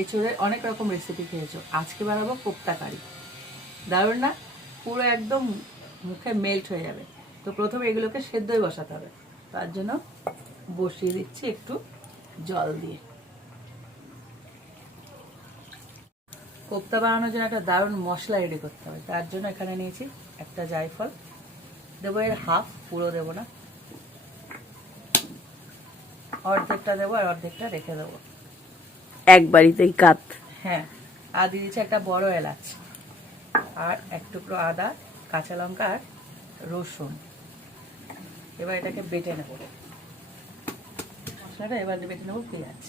এঁচোড়ের অনেক রকম রেসিপি খেয়েছো, আজকে বানাবো কোপ্তা কারি। দারুণ না? পুরো একদম মুখে মেল্ট হয়ে যাবে। তো প্রথমে এগুলোকে সেদ্ধই বসাতে হবে, তার জন্য বসিয়ে দিচ্ছি একটু জল দিয়ে। কোপ্তা বানানোর জন্য একটা দারুণ মশলা রেডি করতে হবে, তার জন্য এখানে নিয়েছি একটা জায়ফল, দেবো এর হাফ, পুরো দেবো না, অর্ধেকটা দেবো আর অর্ধেকটা রেখে দেবো। এক বাড়িতেই কাত। হ্যাঁ, আর দিয়ে দিচ্ছি একটা বড় এলাচ, আর এক টুকরো আদা, কাঁচা লঙ্কা আর রসুন। এবার এটাকে বেটে নেব, মশলাটা এবার বেটে নেবো পেঁয়াজ।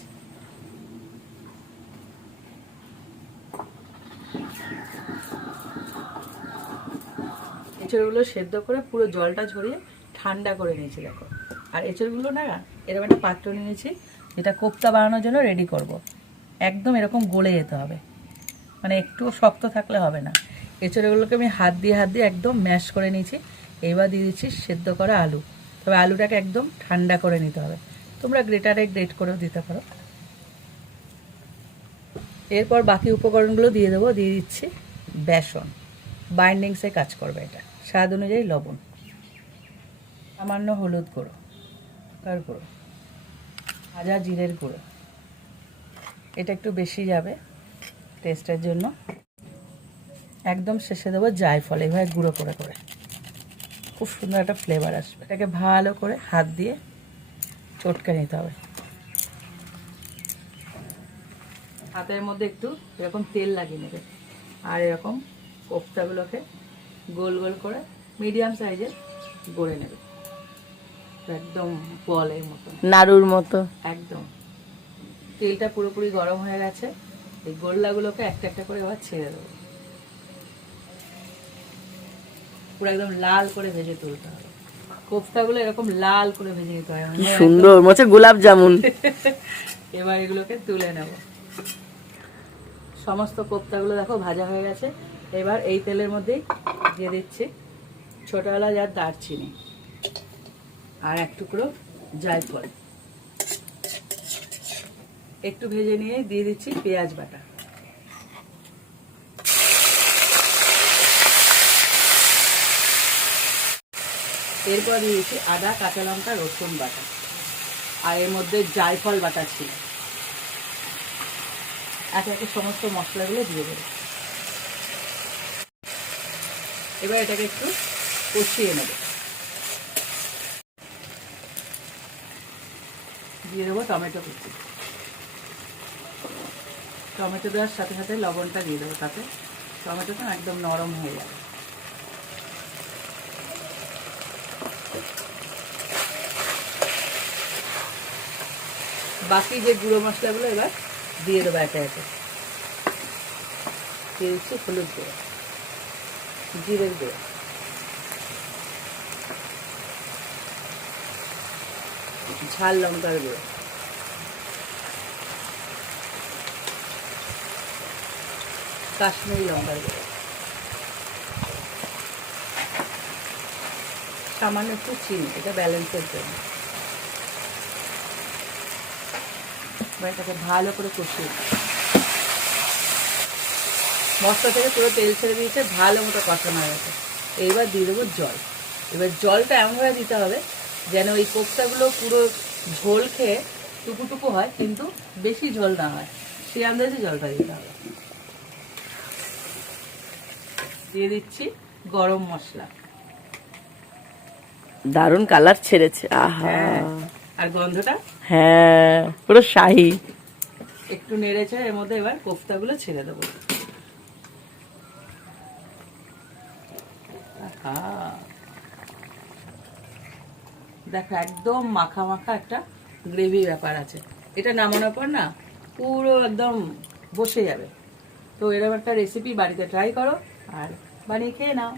এঁচড়গুলো সেদ্ধ করে পুরো জলটা ঝরিয়ে ঠান্ডা করে নিয়েছি দেখো। আর এঁচড়গুলো না এরকম একটা পাত্র নিয়েছি, যেটা কোপ্তা বানানোর জন্য রেডি করব। একদম এরকম গলে যেতে হবে, মানে একটু শক্ত থাকলে হবে না। এঁচড়গুলোকে আমি হাত দিয়ে একদম ম্যাশ করে নিয়েছি। এবার দিয়ে দিচ্ছি সেদ্ধ করা আলু, তবে আলুটাকে একদম ঠান্ডা করে নিতে হবে, তোমরা গ্রেটারে গ্রেট করেও দিতে পারো। এরপর বাকি উপকরণগুলো দিয়ে দেবো। দিয়ে দিচ্ছি বেসন, বাইন্ডিংসে কাজ করবে এটা। স্বাদ অনুযায়ী লবণ, সামান্য হলুদ গুঁড়ো, লঙ্কার গুঁড়ো, ভাজা জিরের গুঁড়ো, এটা একটু বেশি যাবে টেস্টের জন্য। একদম শেষে দেবো জায়ফল, এভাবে গুঁড়ো করে করে, খুব সুন্দর একটা ফ্লেভার আসবে। এটাকে ভালো করে হাত দিয়ে চটকে নিতে হবে। হাতের মধ্যে একটু এরকম তেল লাগিয়ে নেবে, আর এরকম কোপ্তাগুলোকে গোল গোল করে মিডিয়াম সাইজের গড়ে নেবে, একদম বলের মতো, নাড়ুর মতো। একদম। তেলটা পুরোপুরি গরম হয়ে গেছে, এই গোল্লাগুলোকে একটা একটা করে এবার ছেড়ে দেবো। পুরো একদম লাল করে ভেজে তুলতে হবে কোপ্তাগুলো, এরকম লাল করে ভেজে নিতে হয়। কি সুন্দর মনে গোলাপ জামুন। এবার এগুলোকে তুলে নেব। সমস্ত কোপ্তাগুলো দেখো ভাজা হয়ে গেছে। এবার এই তেলের মধ্যেই দিয়ে দিচ্ছি ছোট এলাচ আর দারচিনি, আর এক টুকরো জায়ফল। একটু ভেজে নিয়ে দিয়ে দিচ্ছি পেঁয়াজ বাটা, এরপর দিয়ে দিচ্ছি আদা, কাঁচা লঙ্কা, রসুন বাটা, আর এর মধ্যে জায়ফল বাটা ছিল। একে একে সমস্ত মশলাগুলো দিয়ে দেবো। এবার এটাকে একটু কষিয়ে নেব। দিয়ে দেবো টমেটো কুচি, টমেটো দেওয়ার সাথে সাথে লবণটা দিয়ে দেবো, তাতে টমেটোটা একদম নরম হয়ে যাবে। বাকি যে গুঁড়ো মশলাগুলো এবার দিয়ে দেবো একে একে। দিয়ে দিচ্ছি হলুদ গুঁড়ো, জিরের গুঁড়ো, ঝাল লঙ্কার গুঁড়ো, কাশ্মীরি লঙ্কার গুঁড়ো, সামান্য একটু চিনি, এটা ব্যালেন্সের জন্য। এটাকে ভালো করে কষিয়ে, মশলা থেকে পুরো তেল ছেড়ে দিয়েছে, ভালো মতো কষানো হয়ে গেছে। এইবার দিয়ে দেবো জল। এবার জলটা এমনভাবে দিতে হবে যেন ওই কোপ্তাগুলো পুরো ঝোল খেয়ে টুকু হয়, কিন্তু বেশি ঝোল না হয়, সেই আন্দাজে জলটা দিতে হবে। দিয়ে দিচ্ছি গরম মশলা, দারুণ কালার ছেড়েছে। আহা, আর গন্ধটা হ্যাঁ পুরো শাহী। একটু নেড়েছে, এর মধ্যে এবার কোপ্তাগুলো ছেড়ে দেবো। দেখো একদম মাখা মাখা একটা গ্রেভি ব্যাপার আছে। এটা নামানোর পর না পুরো একদম বসে যাবে। তো এরকম একটা রেসিপি বাড়িতে ট্রাই করো আর বানিয়ে খেয়ে নাও।